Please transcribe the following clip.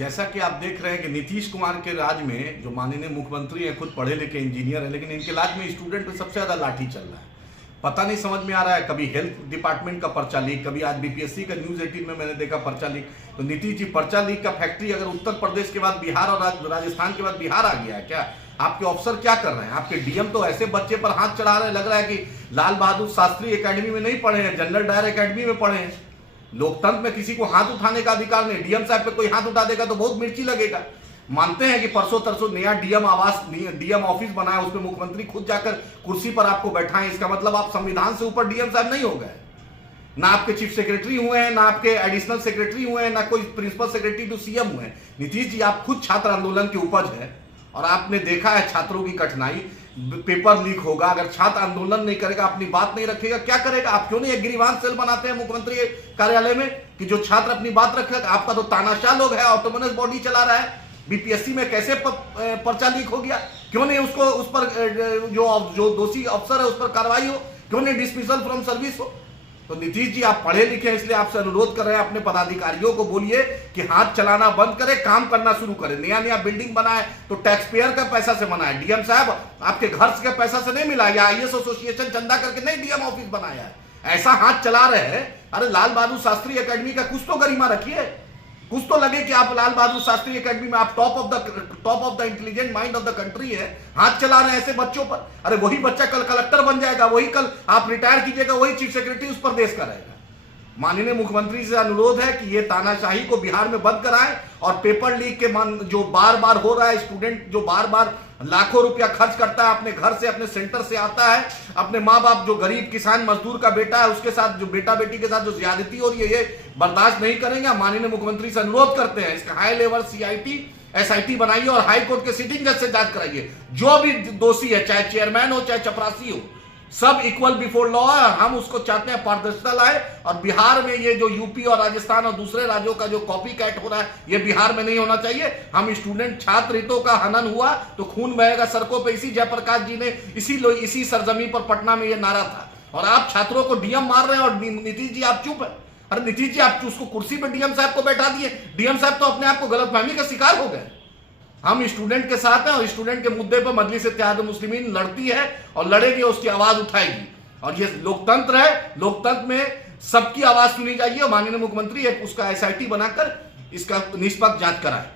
जैसा कि आप देख रहे हैं कि नीतीश कुमार के राज में जो माननीय मुख्यमंत्री हैं, खुद पढ़े लिखे इंजीनियर हैं, लेकिन इनके राज में स्टूडेंट पे सबसे ज्यादा लाठी चल रहा है। पता नहीं समझ में आ रहा है, कभी हेल्थ डिपार्टमेंट का पर्चा लीक, कभी आज बीपीएससी का न्यूज 18 में मैंने देखा पर्चा लीक। तो नीतीश जी, पर्चा लीक का फैक्ट्री अगर उत्तर प्रदेश के बाद बिहार और राजस्थान के बाद बिहार आ गया है क्या? आपके ऑफिसर क्या कर रहे हैं? आपके डीएम तो ऐसे बच्चे पर हाथ चढ़ा रहे हैं, लग रहा है कि लाल बहादुर शास्त्री एकेडमी में नहीं पढ़े हैं, जनरल डायर एकेडमी में पढ़े हैं। लोकतंत्र में किसी को हाथ उठाने का अधिकार नहीं। डीएम साहब पे कोई हाथ उठा देगा तो बहुत मिर्ची लगेगा। मानते हैं कि परसों तरसों नया डीएम ऑफिस बना है, उसमें मुख्यमंत्री खुद जाकर कुर्सी पर आपको बैठाएं, इसका मतलब आप संविधान से ऊपर डीएम साहब नहीं हो गए। ना आपके चीफ सेक्रेटरी हुए हैं, ना आपके एडिशनल सेक्रेटरी हुए हैं, ना कोई प्रिंसिपल सेक्रेटरी टू सीएम हुए हैं। नीतीश जी, आप खुद छात्र आंदोलन की उपज है और आपने देखा है छात्रों की कठिनाई। पेपर लीक होगा, अगर छात्र आंदोलन नहीं करेगा, अपनी बात नहीं रखेगा, क्या करेगा? आप क्यों नहीं एक गिरीवान सेल बनाते हैं मुख्यमंत्री कार्यालय में कि जो छात्र अपनी बात रखेगा? आपका तो तानाशाह लोग है, ऑटोनोमस बॉडी चला रहा है। बीपीएससी में कैसे पर्चा लीक हो गया? क्यों नहीं उसको उस पर जो दोषी अफसर है उस पर कार्रवाई हो? क्यों नहीं डिसमिसल फ्रॉम सर्विस हो? तो नीतीश जी, आप पढ़े लिखे हैं, इसलिए आपसे अनुरोध कर रहे हैं, अपने पदाधिकारियों को बोलिए कि हाथ चलाना बंद करें, काम करना शुरू करें। नया बिल्डिंग बना है तो टैक्स पेयर का पैसा से बना है। डीएम साहब, आपके घर के पैसा से नहीं मिला, या आईएएस एसोसिएशन चंदा करके नहीं डीएम ऑफिस बनाया है। ऐसा हाथ चला रहे हैं। अरे लाल बहादुर शास्त्री एकेडमी का कुछ तो गरिमा रखिए, कुछ तो लगे कि आप लाल बहादुर शास्त्री एकेडमी में आप top of the intelligent mind of the country है। हाथ चला रहे हैं ऐसे बच्चों पर। अरे वही बच्चा कल कलेक्टर बन जाएगा, वही कल आप रिटायर कीजिएगा, वही चीफ सेक्रेटरी उस प्रदेश का रहेगा। माननीय मुख्यमंत्री से अनुरोध है कि ये तानाशाही को बिहार में बंद कराएं और पेपर लीक के जो बार बार हो रहा है, स्टूडेंट जो बार बार लाखों रुपया खर्च करता है, अपने घर से अपने सेंटर से आता है, अपने माँ बाप जो गरीब किसान मजदूर का बेटा है उसके साथ जो बेटा बेटी के साथ जो ज्यादती हो रही है, ये बर्दाश्त नहीं करेंगे। माननीय मुख्यमंत्री से अनुरोध करते हैं, इसका हाई लेवल सीआईटी एसआईटी बनाइए और हाई कोर्ट के सिटिंग जज से जांच कराइए। जो भी दोषी है, चाहे चेयरमैन हो चाहे चपरासी हो, सब इक्वल बिफोर लॉ है। हम उसको चाहते हैं पारदर्शिता लाए। और बिहार में ये जो यूपी और राजस्थान और दूसरे राज्यों का जो कॉपी कैट हो रहा है, ये बिहार में नहीं होना चाहिए। हम स्टूडेंट छात्र हितों का हनन हुआ तो खून बहेगा सड़कों पे। इसी जयप्रकाश जी ने इसी सरजमी पर पटना में ये नारा था, और आप छात्रों को डीएम मार रहे हैं और नीतीश जी आप चुप है। अरे नीतीश जी, आप उसको कुर्सी पर डीएम साहब को बैठा दिए। डीएम साहब तो अपने आप को गलतफहमी का शिकार हो गए। हम स्टूडेंट के साथ हैं और स्टूडेंट के मुद्दे पर मजलिस इत्तेहाद मुस्लिमीन लड़ती है और लड़ेगी, उसकी आवाज उठाएगी। और ये लोकतंत्र है, लोकतंत्र में सबकी आवाज सुनी जाइए। माननीय मुख्यमंत्री उसका एसआईटी बनाकर इसका निष्पक्ष जांच कराए।